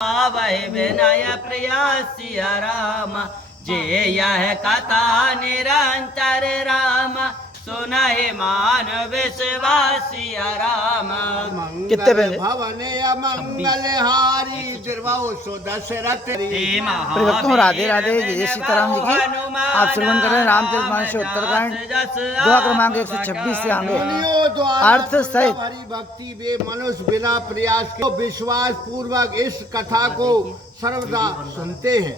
वै विनय प्रिया सिया राम, जे यह कथा निरंतर राम, सुनहि मान विश्वासिया राम। कितने पे भवन अमंगल हारी दुर्वाओ सो दशरथ परिभक्तों राधे राधे। जय सीताराम जी की आप श्रवण कर रहे हैं रामचरितमानस से उत्तरकांड दुआ क्रमांक 126 से आगे अर्थ सहित। हरि भक्ति वे मनुष्य बिना प्रयास के विश्वास पूर्वक इस कथा को सर्वदा सुनते हैं।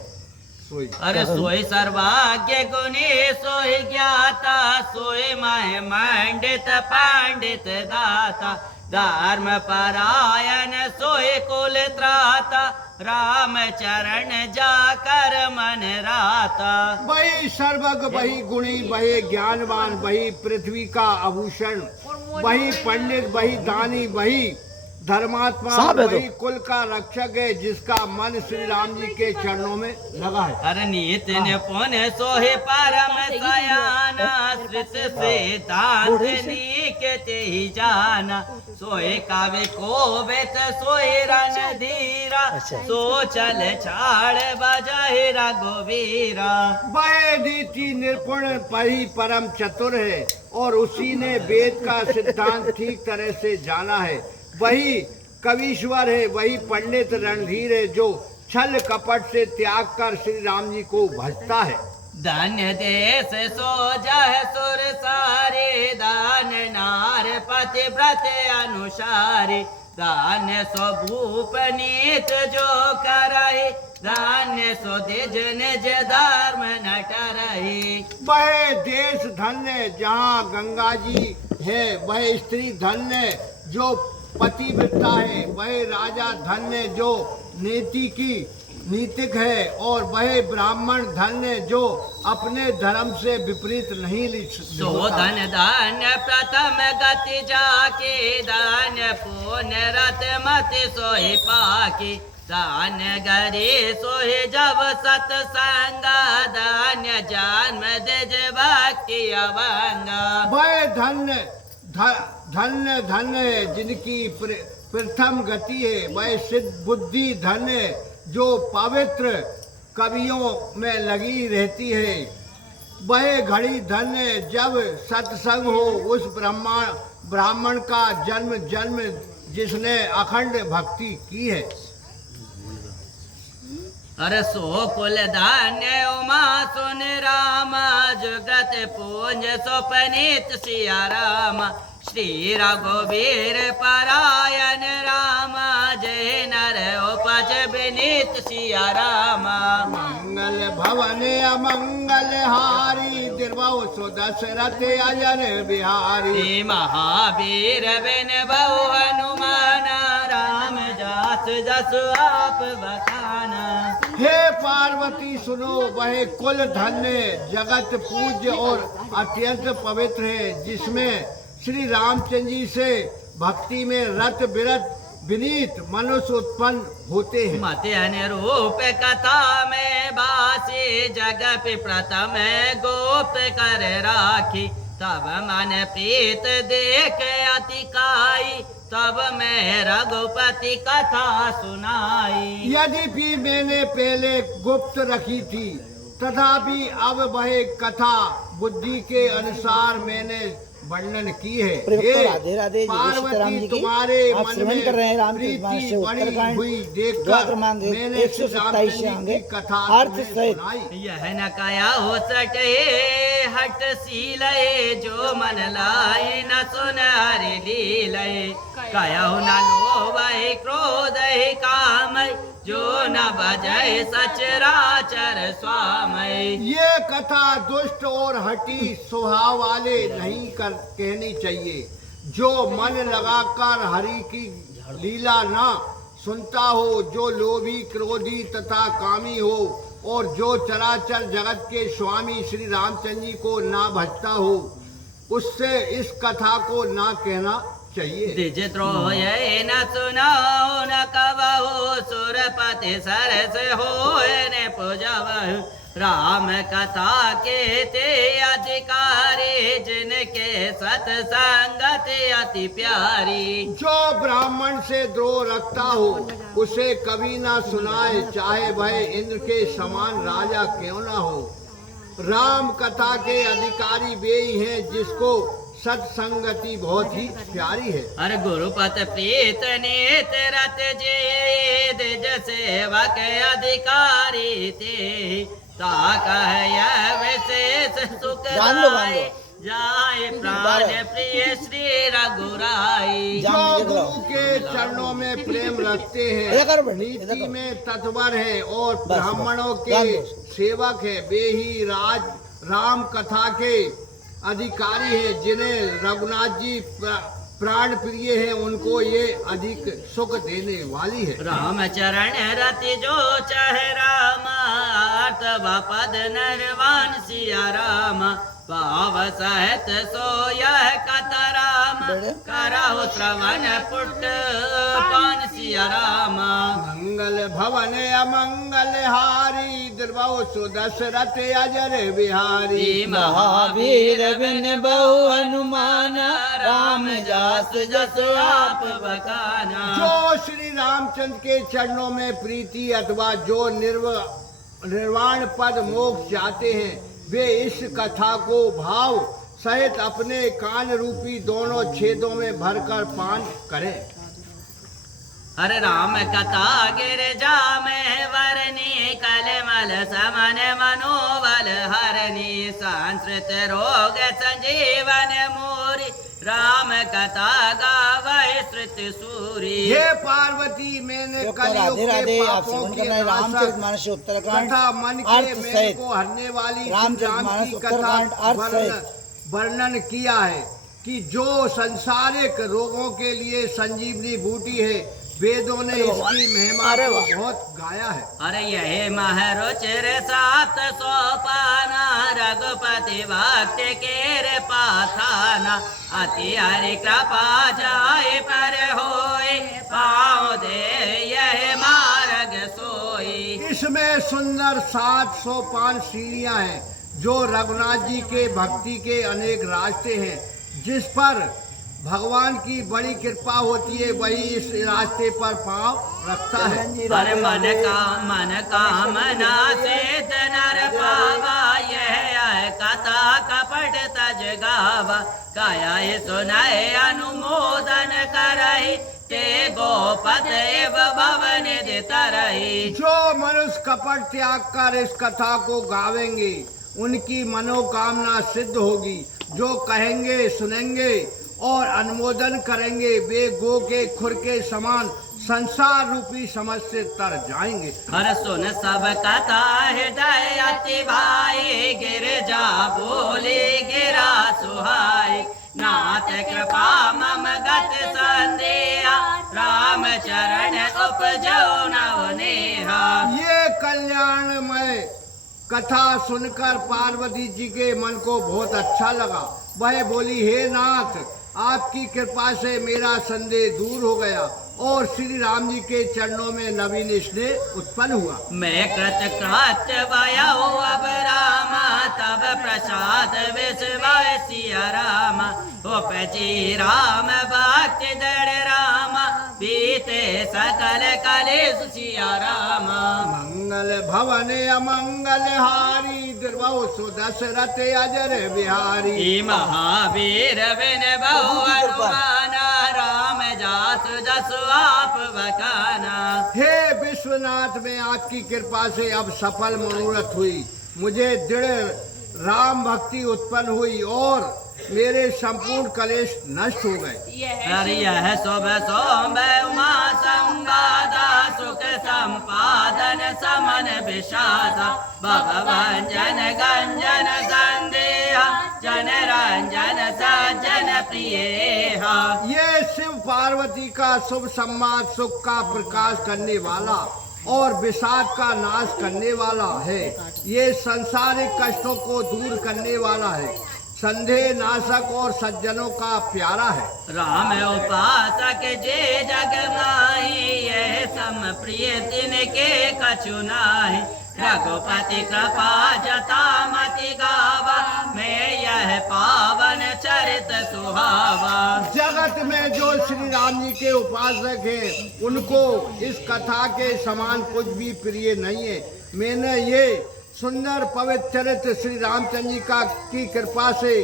अरे सोई सर्वाग्य गुणी सोई ज्ञाता, सोई मह मंडित पंडित दाता, धर्म परायण सोई कुल त्राता, राम चरण जाकर मन राता। वही सर्वज्ञ वही गुणी वही ज्ञानवान वही पृथ्वी का आभूषण, वही पंडित वही दानी वही धर्मात्मा वही कुल का रक्षक है, जिसका मन श्री राम जी के चरणों में लगा है। अरे नीत निपुण सोहे परम सयाना, श्रित सिद्धांत नीक ही जाना, सोए काव्य कोवित सोए रणधीरा, सो चल छाड़ बजाए रघुवीरा। वह नीति निपुण वही परम चतुर है और उसी ने वेद का सिद्धांत ठीक तरह से जाना है। वही कवीश्वर है वही पंडित रणधीर है, जो छल कपट से त्याग कर श्री राम जी को भजता है। धन्य देश सो जह सुर सारे, दान नार पति व्रत अनुसारे, धान्य सो भूप नीत जो करहि, धान्य सो द्विज निज धर्म नट रही। वह देश धन्य जहाँ गंगा जी है, वह स्त्री धन्य जो पतिव्रता है, वह राजा धन्य जो नीति की नीतिक है, और वह ब्राह्मण धन्य जो अपने धर्म से विपरीत नहीं सो धन धान्य प्रथम गति जाके, धान्य पुण्य रत मति सोहि पाके, धान्य गरे सोहि जब सत्संग, धान्य जन्म दिज भक्ति अवंग। वह धन्य धन्य धन्य है जिनकी प्रथम गति है, वह सिद्ध बुद्धि धन्य जो पवित्र कवियों में लगी रहती है। वह घड़ी धन्य जब सत्संग हो उस ब्राह्मण का जन्म जन्म जिसने अखंड भक्ति की है। अरे सो कुल धान्य उमा सुन राम, जुगत पूंज सोपनीत सिया राम, श्री रघुवीर परायण राम, जय नर उपज विनीत सिया राम। मंगल भवन अमंगल हारी दुर्वाओ सो दशरथ अजर बिहारी, महावीर बिन बहु हनुमान, राम जास जस आप बखाना। हे पार्वती सुनो, वह कुल धन्य जगत पूज्य और अत्यंत पवित्र है, जिसमें श्री रामचंद्र जी से भक्ति में रत विरत विनीत मनुष्य उत्पन्न होते हैं। मत अनुरूप कथा में बासी, जग प्रथम गोप्त कर राखी, तब मन प्रीत देख अतिकाई, तब मैं रघुपति कथा सुनाई। यद्यपि मैंने पहले गुप्त रखी थी, तथापि अब वह कथा बुद्धि के अनुसार मैंने वर्णन की है। राधे राधे। पार्वती तुम्हारे मन में कर रहे हैं प्रीति बड़ी हुई देखकर मैंने 127 से आगे कथा अर्थ सहित। यह न काया हो सके हट सील, जो मन लाई न सुन हरि लीलय, काया हो न लोभ क्रोध काम, जो न बजय सचराचर स्वामय। ये कथा दुष्ट और हठी स्वभाव वाले नहीं कहनी चाहिए। जो मन लगाकर हरि की लीला ना सुनता हो, जो लोभी क्रोधी तथा कामी हो, और जो चराचर जगत के स्वामी श्री रामचंद्र जी को ना भजता हो, उससे इस कथा को ना कहना चाहिए। द्विजद्रोह न सुनाओ न कबहु, सुरपति सरस हो न पूजबहु, राम कथा के ते अधिकारी जिनके सत्संगत अति प्यारी। जो ब्राह्मण से द्रोह रखता हो उसे कभी ना सुनाए, चाहे वह इंद्र के समान राजा क्यों ना हो। राम कथा के अधिकारी वे ही हैं जिसको सत्संगति बहुत ही प्यारी है। अरे गुरुपत प्रीत नेत रत जे सेवक अधिकारी ते ताका है विशेष सुख जाए प्राण प्रिय श्री रघुराई। जो गुरु के चरणों में प्रेम रखते हैं, नीति में तत्पर है और ब्राह्मणों के सेवक है, वे ही राम कथा के अधिकारी है। जिन्हें रघुनाथ जी प्राण प्रिय है, उनको ये अधिक सुख देने वाली है। राम चरण रति जो चाहे रामा पद नरवान सिया राम पाव सहित सो यह कथा राम करहु श्रवण पुट पान सिया राम। मंगल भवन अमंगल हारी द्रवौ सुदशरथ अजर बिहारी। महावीर बिन बहु हनुमान राम जास जस आप बखाना। जो श्री रामचंद्र के चरणों में प्रीति अथवा जो निर्वाण पद मोक्ष चाहते हैं, वे इस कथा को भाव सहित अपने कान रूपी दोनों छेदों में भरकर पान करें। हरे राम कथा गिरजा में वरनी कलमल समन मनोबल हरनी संस्कृत रोग संजीवन मोरी राम कथा गावै श्रुति सूरी। हे पार्वती मैंने कलियुग के पापों के रामचरितमानस उत्तरकांड तथा मन के मैल को हरने वाली राम की कथा वर्णन किया है कि जो संसारिक रोगों के लिए संजीवनी बूटी है, वेदों ने इसकी महिमा को बहुत गाया है। अरे यही महरुचिर 700 पाना रघुपति भक्त के पाथाना अति हरि कृपा जाए पर होए पाँव दे यह मार्ग सोई। इसमें सुंदर 700 पान सीढ़ियां हैं जो रघुनाथ जी के भक्ति के अनेक रास्ते हैं। जिस पर भगवान की बड़ी कृपा होती है वही इस रास्ते पर पांव रखता है। अरे मन कामना से नर पावा यह कथा कपट तज गावा काया सुनाए अनुमोदन करही ते गोपद एव भवन तरही। जो मनुष्य कपट त्याग कर इस कथा को गावेंगे उनकी मनोकामना सिद्ध होगी। जो कहेंगे सुनेंगे और अनुमोदन करेंगे वे गो के खुर के समान संसार रूपी समझ से तर जाएंगे। हर सुन सब कथा हृदय अति भाई गिर जा बोले गिरा सुहाई नाथ कृपा मम गत संदेहा राम चरण उपजो नवनेहा। ये कल्याणमय कथा सुनकर पार्वती जी के मन को बहुत अच्छा लगा। वह बोली, हे नाथ आपकी कृपा से मेरा संदेह दूर हो गया और श्री राम जी के चरणों में नवीन स्नेह उत्पन्न हुआ। मैं कृतकृत्य भयो अब रामा तब प्रसाद विश्वाय सिया रामा उपजी राम भक्ति दृढ़ रामा बीते सकल कलेश सिया रामा। मंगल भवन अमंगल हारी द्रवौ सुदशरथ अजर बिहारी। महावीर बिन बहु हनुमाना राम जास जस आप बखाना। हे विश्वनाथ में आपकी कृपा से अब सफल मनोरथ हुई, मुझे दृढ़ राम भक्ति उत्पन्न हुई और मेरे संपूर्ण कलेश नष्ट हो गए। यह शुभ सोम उमा संवादा सुख संपादन समन विषादा भगवान जन गंजन संदेहा जन रंजन सज्जन प्रिय। ये शिव पार्वती का शुभ संवाद सुख का प्रकाश करने वाला और विषाद का नाश करने वाला है। ये संसारिक कष्टों को दूर करने वाला है। संदेह नाशक और सज्जनों का प्यारा है। राम उपासक जे जग माही, यह सम प्रिय तिनके कछु नाही। रघुपति कृपा जता मति गावा, मैं यह पावन चरित सुहावा। जगत में जो श्री राम जी के उपासक हैं, उनको इस कथा के समान कुछ भी प्रिय नहीं है। मैंने ये सुंदर पवित्र चरित्र श्री रामचंद्र जी का की कृपा से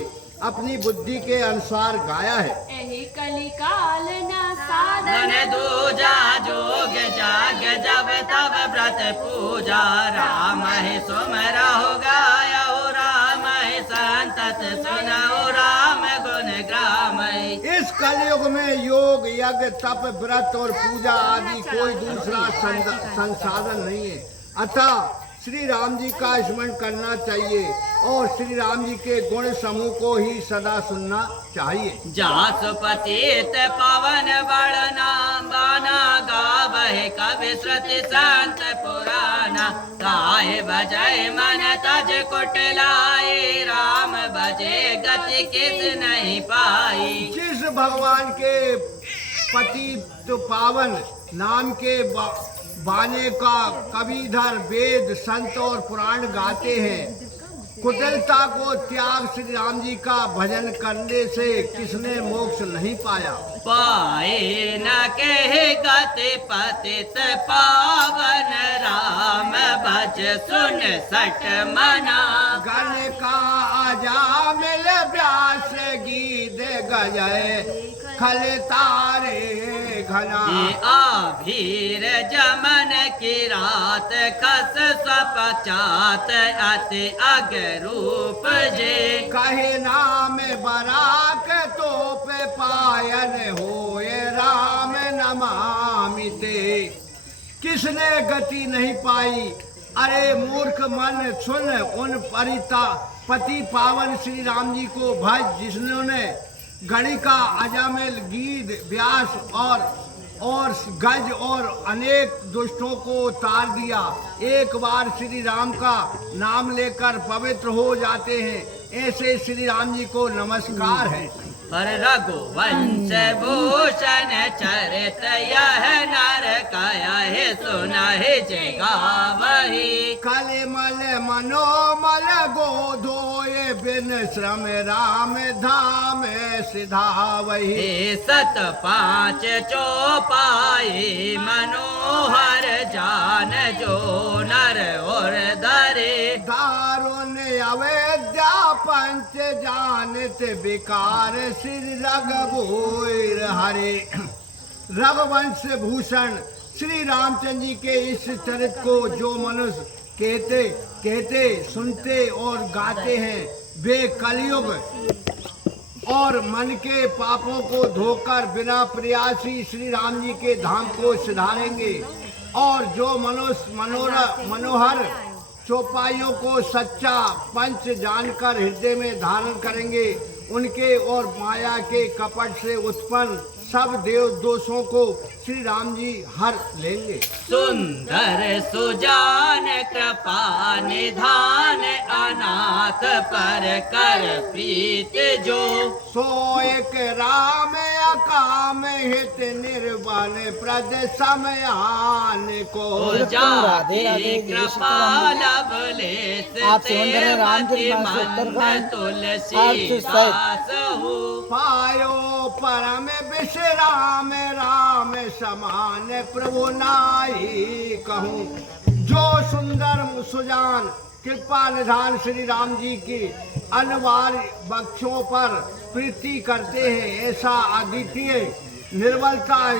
अपनी बुद्धि के अनुसार गाया है। एहि कलिकाल न साधन धन दूजा जोग जाग, जब तब व्रत पूजा। राम है सुमरा हो गाया, राम है संतत सुनाओ, राम गुण ग्राम। इस कलयुग में योग यज्ञ तप व्रत और पूजा आदि कोई दूसरा संसाधन नहीं है। अतः श्री राम जी का स्मरण करना चाहिए और श्री राम जी के गुण समूह को ही सदा सुनना चाहिए। जासु पतित पावन बड़ना, बाना गावहि कवि श्रुति संत पुराना। गाए बजाए मन तज कुटलाए, राम बजे गति किस नहीं पाई। जिस भगवान के पतित पावन नाम के बाने का कविधर वेद संत और पुराण गाते हैं। कुटिलता को त्याग श्री राम जी का भजन करने से किसने मोक्ष नहीं पाया। पाए न कहे गति पतित पावन, राम भज सुन सट मना। गण का आजा मिल व्यास गीत गजय, खल तारे घना। आभीर जमन की रात, खस स्वपचात अति अगरूप जे। कहे नाम बराक तो पे पायन होए, राम नमामिते। किसने गति नहीं पाई। अरे मूर्ख मन, सुन उन पति पावन श्री राम जी को भज, जिन्होंने गणिका, अजामिल, गीध, व्यास और गज और अनेक दुष्टों को तार दिया। एक बार श्री राम का नाम लेकर पवित्र हो जाते हैं। ऐसे श्री राम जी को नमस्कार है। पर रघुवंश भूषण चरित, यह नर काया है सुना है जगावही। कलिमल मनोमल गोधोए, बिन श्रम राम धाम सिधावही। सत पांच चौपाई, मनोहर जान जो नर और धरे। दारुण अवैद्या पंच जानत विकार, श्री रघुवीर हरे। रघुवंश भूषण श्री रामचंद्र जी के इस चरित्र को जो मनुष्य कहते सुनते और गाते हैं, वे कलयुग और मन के पापों को धोकर बिना प्रयास ही श्री राम जी के धाम को सिधारेंगे। और जो मनुष्य मनोहर चौपाइयों को सच्चा पंच जानकर हृदय में धारण करेंगे, उनके और माया के कपट से उत्पन्न सब देव दोषों को श्री राम जी हर लेंगे। सुंदर सुजान कृपा निधान, अनाथ पर कर प्रीत जो। सो एक राम अकाम हित निर्बल प्रद समयान को। राधे राधे कृपा लवलेस आप सुन रहे हैं रामचरितमानस उत्तरकांड तुलसी दास हो। पायो परम विश्राम, राम समान प्रभु नाई कहूँ। जो सुंदर सुजान कृपा निधान श्री राम जी की अनिवार्य बख्शों पर प्रीति करते हैं, ऐसा अद्वितीय निर्बलता